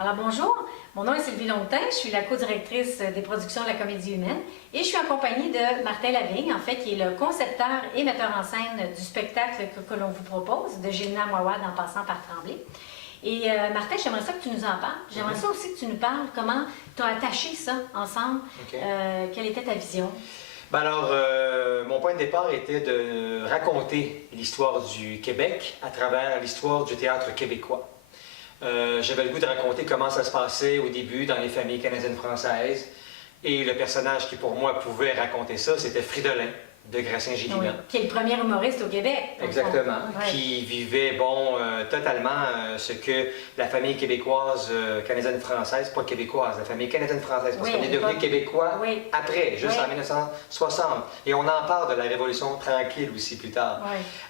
Alors bonjour, mon nom est Sylvie Longtin, je suis la co-directrice des productions de la Comédie humaine et je suis accompagnée de Martin Lavigne, en fait, qui est le concepteur et metteur en scène du spectacle que l'on vous propose, de Gilna Mouawad en passant par Tremblay. Et Martin, j'aimerais ça que tu nous en parles. J'aimerais ça aussi que tu nous parles comment tu as attaché ça ensemble, quelle était ta vision? Alors, mon point de départ était de raconter l'histoire du Québec à travers l'histoire du théâtre québécois. J'avais le goût de raconter comment ça se passait au début dans les familles canadiennes-françaises. Et le personnage qui, pour moi, pouvait raconter ça, c'était Fridolin de Gracien-Gélina. Oui, qui est le premier humoriste au Québec. Exactement. Qui vivait, totalement ce que la famille québécoise canadienne-française, pas québécoise, la famille canadienne-française, parce qu'on est devenu québécois après, juste en 1960. Et on en parle de la Révolution tranquille aussi plus tard.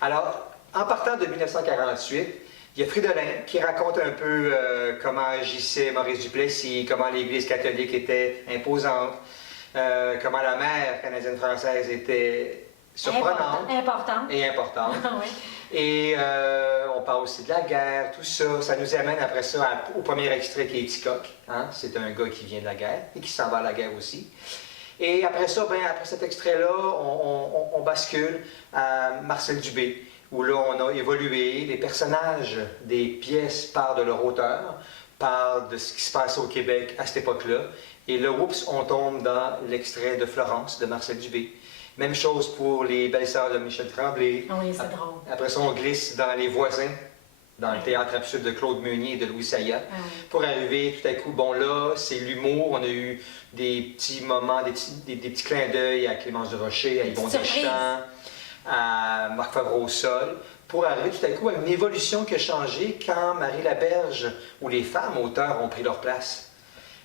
Alors, en partant de 1948, il y a Fridolin qui raconte un peu comment agissait Maurice Duplessis, comment l'Église catholique était imposante, comment la mère canadienne-française était surprenante et importante. Et on parle aussi de la guerre, tout ça. Ça nous amène après ça au premier extrait qui est Ticoc. Hein? C'est un gars qui vient de la guerre et qui s'en va à la guerre aussi. Et après ça, après cet extrait-là, on bascule à Marcel Dubé, où là, on a évolué. Les personnages des pièces parlent de leur auteur, parlent de ce qui se passe au Québec à cette époque-là. Et là, oups, on tombe dans l'extrait de Florence de Marcel Dubé. Même chose pour les Belles-Sœurs de Michel Tremblay. Oui, c'est drôle. Après ça, on glisse dans Les Voisins, dans le théâtre absurde de Claude Meunier et de Louis Sayat, pour arriver tout à coup, bon là, c'est l'humour. On a eu des petits moments, des petits clins d'œil à Clémence Durocher, à Yvon Deschamps, à Marc Favreau-Sol, pour arriver tout à coup à une évolution qui a changé quand Marie Laberge ou les femmes auteurs ont pris leur place.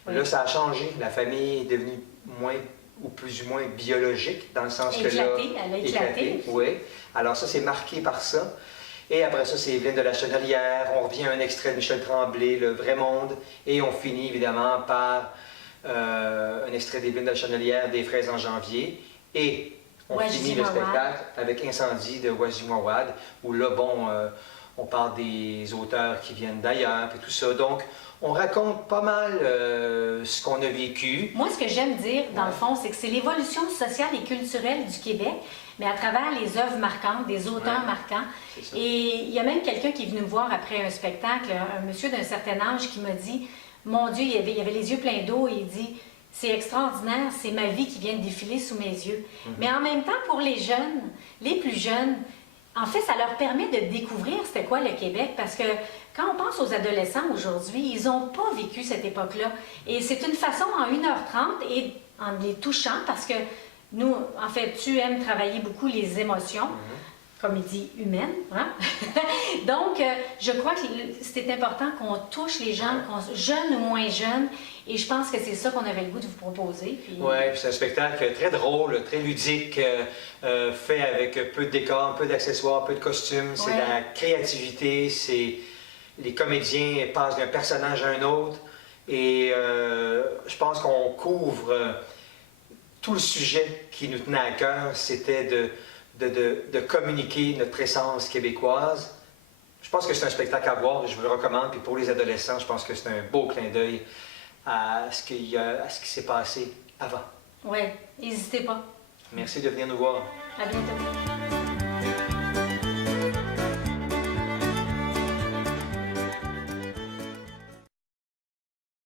Là, ça a changé. La famille est devenue moins ou plus ou moins biologique, dans le sens que là... Elle a éclaté. Oui. Alors ça, c'est marqué par ça. Et après ça, c'est Evelyne de la Chenelière. On revient à un extrait de Michel Tremblay, Le Vrai Monde. Et on finit évidemment par un extrait d'Evelyne de la Chenelière, Des Fraises en janvier. Et on finit le spectacle avec Incendie de Wajdi Mouawad, où là, on parle des auteurs qui viennent d'ailleurs et tout ça. Donc, on raconte pas mal ce qu'on a vécu. Moi, ce que j'aime dire, dans le fond, c'est que c'est l'évolution sociale et culturelle du Québec, mais à travers les œuvres marquantes, des auteurs marquants. Et il y a même quelqu'un qui est venu me voir après un spectacle, un monsieur d'un certain âge, qui m'a dit, mon Dieu, il avait les yeux pleins d'eau, et il dit, c'est extraordinaire, c'est ma vie qui vient de défiler sous mes yeux. Mais en même temps, pour les jeunes, les plus jeunes, en fait, ça leur permet de découvrir c'était quoi le Québec, parce que quand on pense aux adolescents aujourd'hui, ils n'ont pas vécu cette époque-là. Et c'est une façon, en 1h30, et en les touchant, parce que nous, en fait, tu aimes travailler beaucoup les émotions, comédie humaine, hein? Donc, je crois que c'est important qu'on touche les gens, jeunes ou moins jeunes, et je pense que c'est ça qu'on avait le goût de vous proposer. Oui, c'est un spectacle très drôle, très ludique, fait avec peu de décors, peu d'accessoires, peu de costumes. C'est la créativité, c'est les comédiens passent d'un personnage à un autre, et je pense qu'on couvre tout le sujet qui nous tenait à cœur, c'était de communiquer notre essence québécoise. Je pense que c'est un spectacle à voir et je vous le recommande. Puis pour les adolescents, je pense que c'est un beau clin d'œil à ce qui s'est passé avant. Oui, n'hésitez pas. Merci de venir nous voir. À bientôt.